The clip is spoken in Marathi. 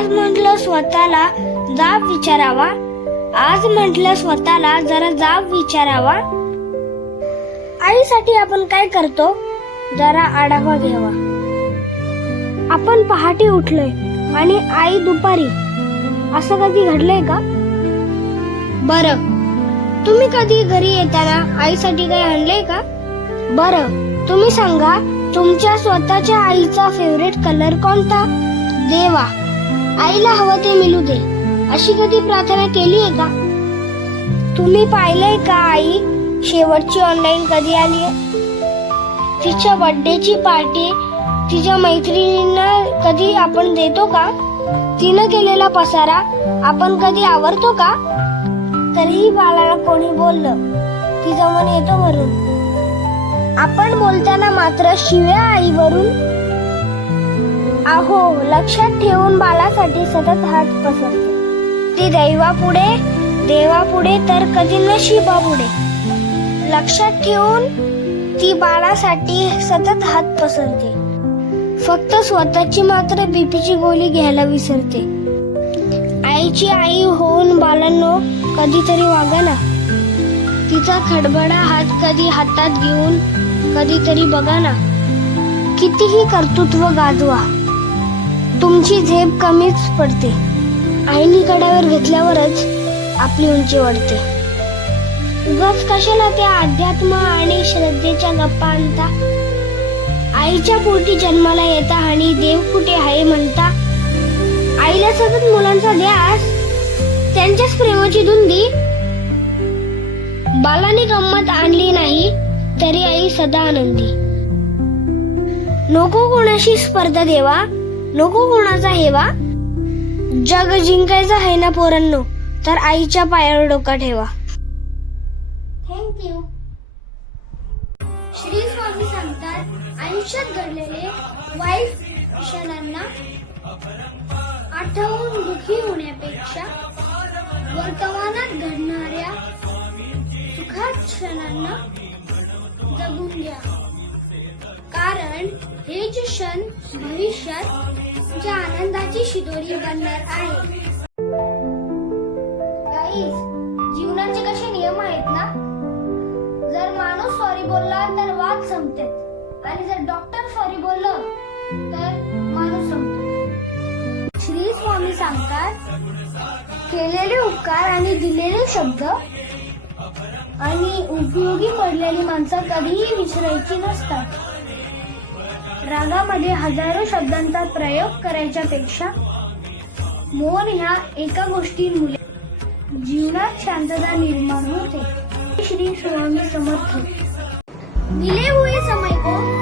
आज म्हटलं स्वतःला जाब विचारावा. आज म्हटलं स्वतःला जरा जाब विचारावा. आईसाठी आपण काय करतो? जरा आढावा घ्यावा. आपण पहाटे उठलोय आणि आई दुपारी. असं कधी घडलंय का? बर. तुम्ही कधी घरी येताना आईसाठी काही आणलंय का? बर. तुम्ही सांगा तुमच्या स्वतःच्या आईचा फेवरेट कलर कोणता? देवा. आईला हवं ते मिळू दे. अशी कधी प्रार्थना केली आहे का? तुम्ही पाहिलंय का आई? शेवटची ऑनलाईन कधी आली तिच्या बर्थडेची पार्टी तिच्या मैत्रिणींना कधी आपण देतो का? तिनं केलेला पसारा आपण कधी आवरतो का? तरीही बाळाला कोणी बोललं तिचं मन येतो भरून आपण बोलताना मात्र शिव्या आईवरून आहो लक्षात ठेवून बाळासाठी सतत हात पसरते. ती दैवापुढे देवापुढे तर कधी नशिबापुढे. लक्षात ठेवून ती बाळासाठी सतत हात पसरते. फक्त स्वतःची मात्र बीपीची गोळी घ्यायला विसरते. आईची आई होऊन बाळांनो कधीतरी वागा ना. तिचा खडबडा हात कधी हातात घेऊन कधीतरी बघा ना. कितीही कर्तृत्व गाजवा. तुमची झेप कमीच पडते. आईनी कड्यावर घेतल्यावरच आपली उंची वाढते. उगाच कशाला त्या अध्यात्म आणि श्रद्धेच्या गप्पा आणता? आईच्या पोटी जन्माला येता आणि देव कुठे आहे म्हणता? आईला सतत मुलांचा ध्यास? त्यांच्याच प्रेमाची धुंदी? बालाने गंमत आणली नाही तरी आई सदा आनंदी. नको कोणाशी स्पर्धा देवा. नको कोणाचा हेवा जग जिंकायचं आहे ना पोरांनो तर आईच्या पायावर डोका ठेवा. थँक्यू श्री स्वामी सांगतात आयुष्यात घडलेले वाईट क्षणांना आठवून दुखी होण्यापेक्षा वर्तमानात घडणाऱ्या सुखात क्षणांना जगून घ्या. कारण हे जे क्षण भविष्यात तुमच्या आनंदाची शिदोरी बनणार आहे. जीवनाचे कसे नियम आहेत ना? जर माणूस सॉरी बोलला तर वाद संपतात. आणि जर डॉक्टर सॉरी बोललं तर माणूस संपतो. श्री स्वामी सांगतात केलेले उपकार आणि दिलेले शब्द आणि उपयोगी पडलेली माणसं कधीही विसरायची नसतात. रागामध्ये हजारो शब्दांचा प्रयोग करायच्या पेक्षा मौन ह्या एका गोष्टीमुळे जीवनात शांतता निर्माण होते. श्री स्वामी समर्थ. मिले हुए समय को